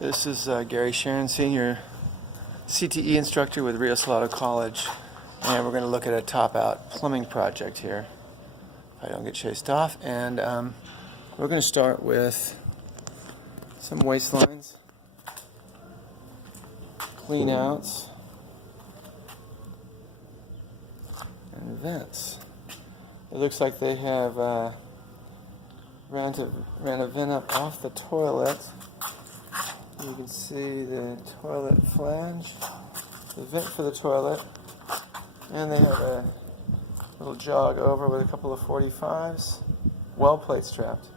This is Gary Sharon, Senior CTE instructor with Rio Salado College, and we're going to look at a top-out plumbing project here, if I don't get chased off. And we're going to start with some waste lines, clean outs, and vents. It looks like they have ran a vent up off the toilet. You can see the toilet flange, the vent for the toilet, and they have a little jog over with a couple of 45s, well plate strapped.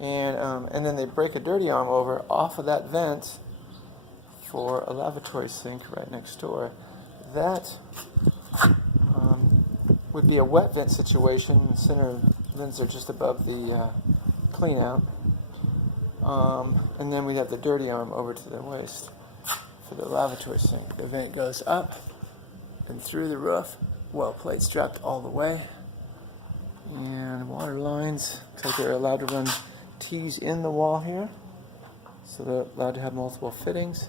And then they break a dirty arm over off of that vent for a lavatory sink right next door. That would be a wet vent situation. The center vents are just above the clean out. And then we have the dirty arm over to the waste for the lavatory sink. The vent goes up and through the roof, well plate strapped all the way. And water lines, looks like they're allowed to run T's in the wall here. So they're allowed to have multiple fittings.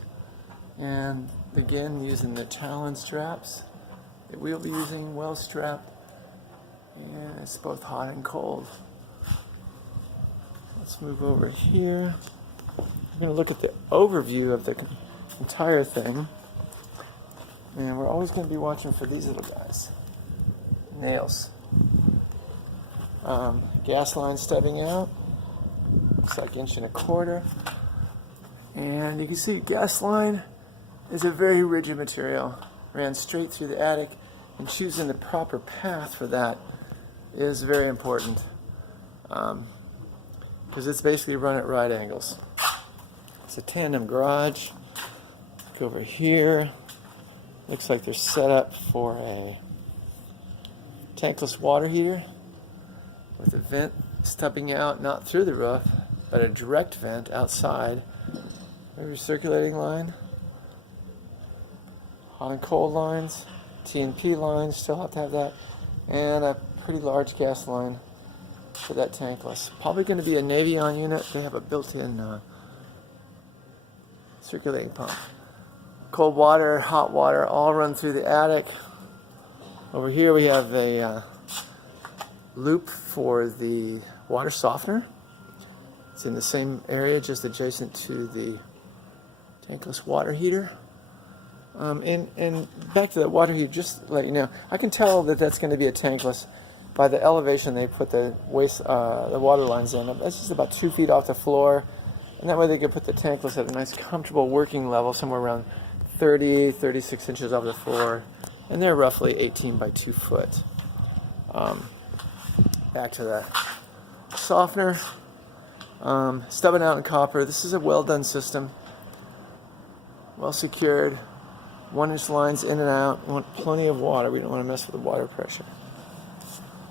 And again, using the Talon straps that we'll be using, well strapped. And it's both hot and cold. Let's move over here. We're going to look at the overview of the entire thing. And we're always going to be watching for these little guys. Nails. Gas line stubbing out. Looks like 1.25 inches. And you can see gas line is a very rigid material. Ran straight through the attic, and choosing the proper path for that is very important. Because it's basically run at right angles. It's a tandem garage. Look over here. Looks like they're set up for a tankless water heater with a vent stubbing out, not through the roof, but a direct vent outside. There's your circulating line. Hot and cold lines, T&P lines, still have to have that, and a pretty large gas line for that tankless. Probably going to be a Navion unit. They have a built-in circulating pump. Cold water, hot water, all run through the attic. Over here we have a loop for the water softener. It's in the same area, just adjacent to the tankless water heater. And back to the water heater, just to let you know, I can tell that that's going to be a tankless by the elevation they put the water lines in. That's just about 2 feet off the floor, and that way they can put the tankless at a nice comfortable working level, somewhere around 36 inches off the floor, and they're roughly 18 by 2 foot. Back to the softener, stubbing out in copper. This is a well done system, well secured, 1-inch lines in and out. We want plenty of water. We don't want to mess with the water pressure.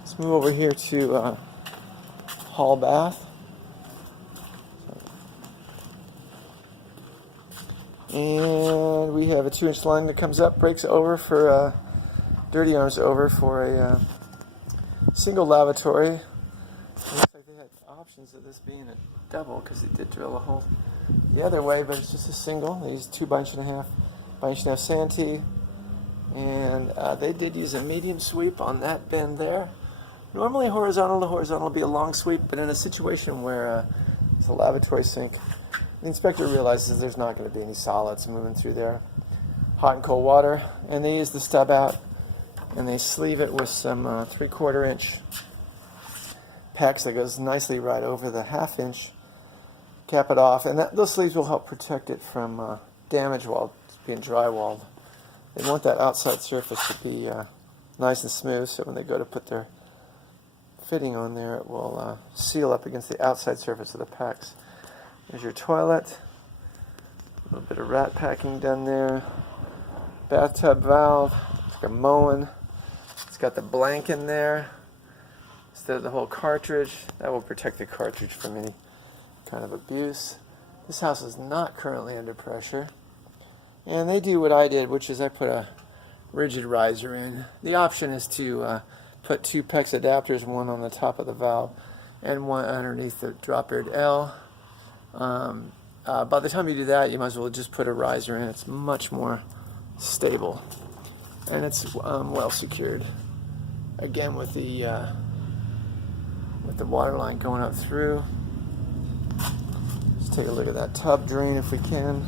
Let's move over here to hall bath. And we have a 2-inch line that comes up, breaks over for dirty arms over for a single lavatory. It looks like they had options of this being a double because they did drill a hole the other way, but it's just a single. They used 2 by 1.5 by 1.5 santee, and they did use a medium sweep on that bend there. Normally horizontal to horizontal will be a long sweep, but in a situation where it's a lavatory sink, the inspector realizes there's not going to be any solids moving through there. Hot and cold water, and they use the stub out, and they sleeve it with some 3/4 inch PEX that goes nicely right over the 1/2 inch. Cap it off, and those sleeves will help protect it from damage while it's being drywalled. They want that outside surface to be nice and smooth, so when they go to put their fitting on there, it will seal up against the outside surface of the PEX. There's your toilet. A little bit of rat packing done there. Bathtub valve. It's like a Moen. It's got the blank in there instead of the whole cartridge. That will protect the cartridge from any kind of abuse. This house is not currently under pressure. And they do what I did, which is I put a rigid riser in. The option is to put 2 PEX adapters, one on the top of the valve and one underneath the drop eared L. by the time you do that, you might as well just put a riser in. It's much more stable, and it's well secured. Again, with the water line going up through. Let's take a look at that tub drain if we can.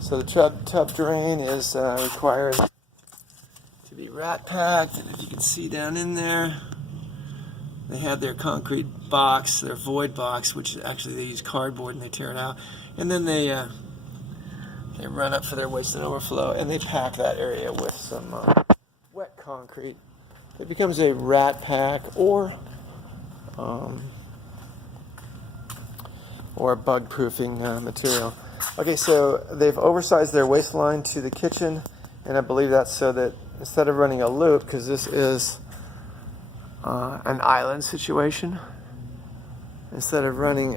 So the tub drain is required to be rat packed, and if you can see down in there, they have their concrete box, their void box, which actually they use cardboard and they tear it out, and then they run up for their waste and overflow, and they pack that area with some wet concrete. It becomes a rat pack or bug proofing material. Okay, so they've oversized their waste line to the kitchen, and I believe that's so that instead of running a loop, because this is an island situation, instead of running